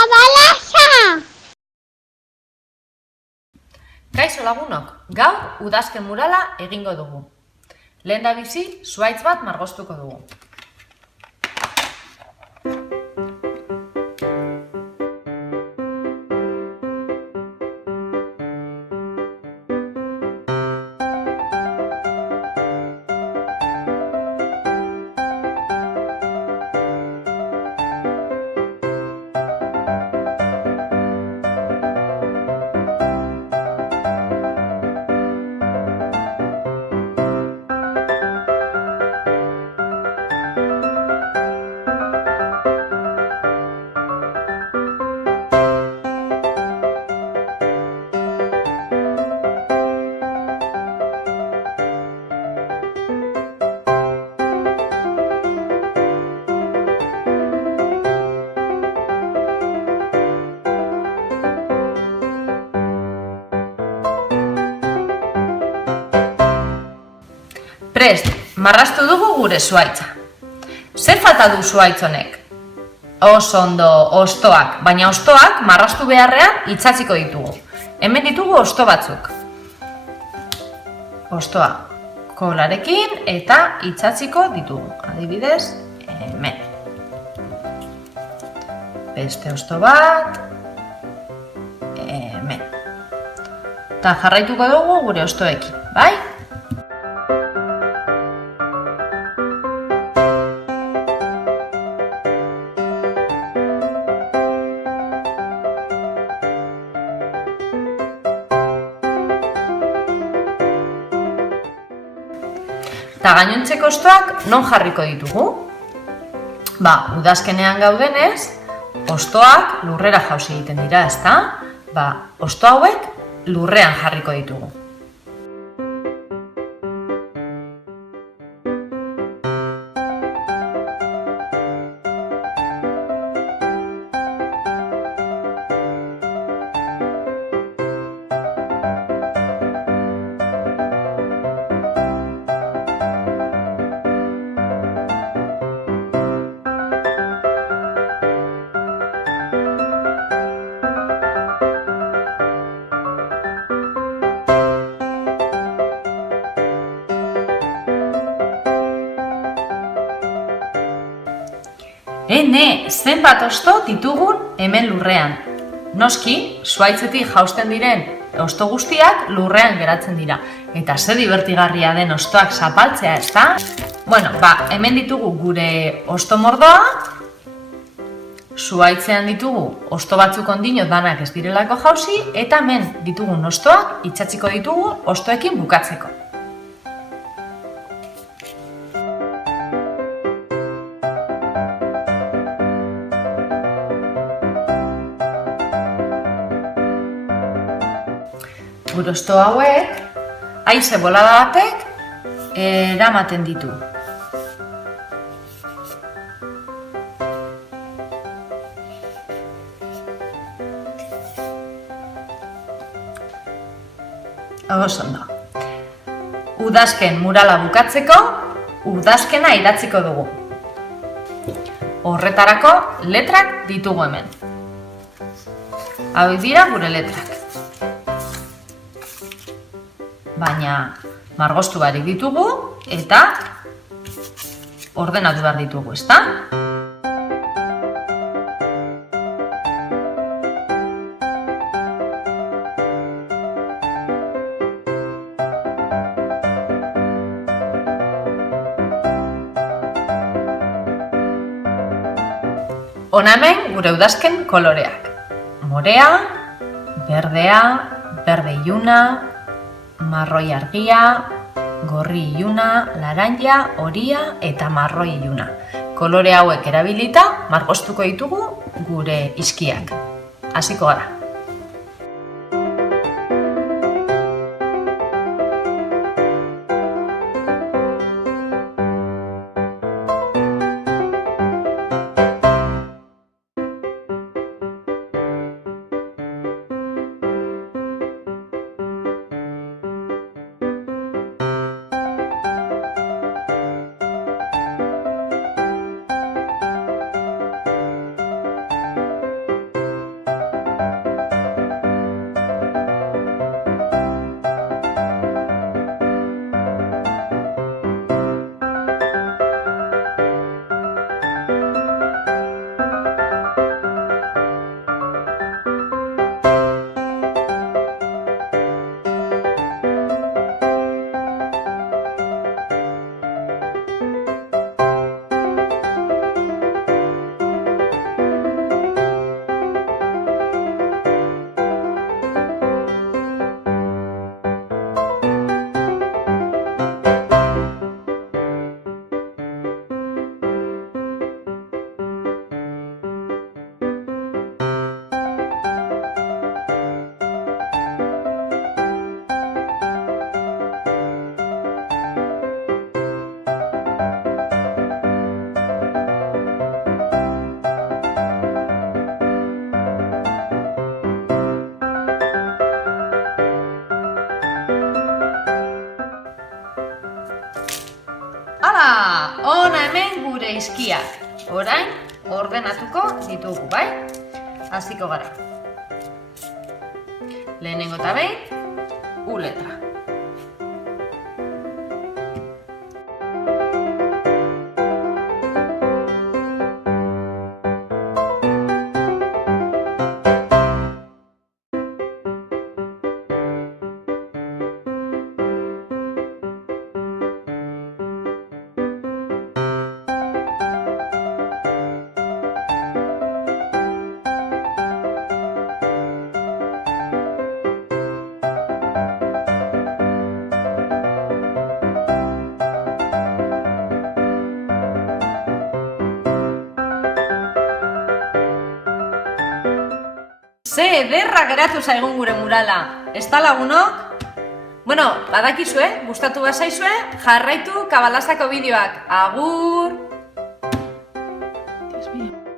Jabalasa! Kaixo lagunok, gaur udazken murala egingo dugu. Lehendabizi, zuhaitz bat margostuko dugu. Prest, marraztu dugu gure zuhaitza. Zer falta du zuhaitz honek? Oso ondo, hostoak, baina hostoak marraztu beharrean itsatziko ditugu. Hemen ditugu hosto batzuk. Hostoa kolarekin eta itsatziko ditugu. Adibidez, hemen. Beste hosto bat, hemen. Eta jarraituko dugu gure hostoekin, bai? Eta gainontzeko hostoak non jarriko ditugu? Udazkenean gaudenez, hostoak lurrera jauzi egiten dira, ezta? Hosto hauek lurrean jarriko ditugu. Zenbat hosto ditugun hemen lurrean. Noski, zuhaitzetik jausten diren hosto guztiak lurrean geratzen dira. Eta zer dibertigarria den hostoak zapaltzea, ezta? Hemen ditugu gure hosto mordoa, zuhaitzean ditugu hosto batzuk ondino danak ez direlako jauzi, eta hemen ditugun hostoak itsatziko ditugu hostoekin bukatzeko. Gure hosto hauek, haize bolada batek eramaten ditu. Oso ondo. Udazken murala bukatzeko, udazkena idatziko dugu. Horretarako letrak ditugu hemen. Hau dira gure letrak. Baina margostu barik ditugu eta ordenatu behar ditugu, ezta? Hona hemen gure udazken koloreak. Morea, berdea, berde iluna, marroi argia, gorri iluna, laranja, horia eta marroi iluna. Kolore hauek erabilita margostuko ditugu gure izkiak. Hasiko gara. hemen gure izkiak. Orain, ordenatuko ditugu, bai? Hasiko gara. Lehenengo eta behin, U letra. Ze ederra geratu zaigun gure murala, ez da lagunok? Bueno, badakizue, gustatu bazaizue, jarraitu Kabalastako bideoak. Agur! Dios mío.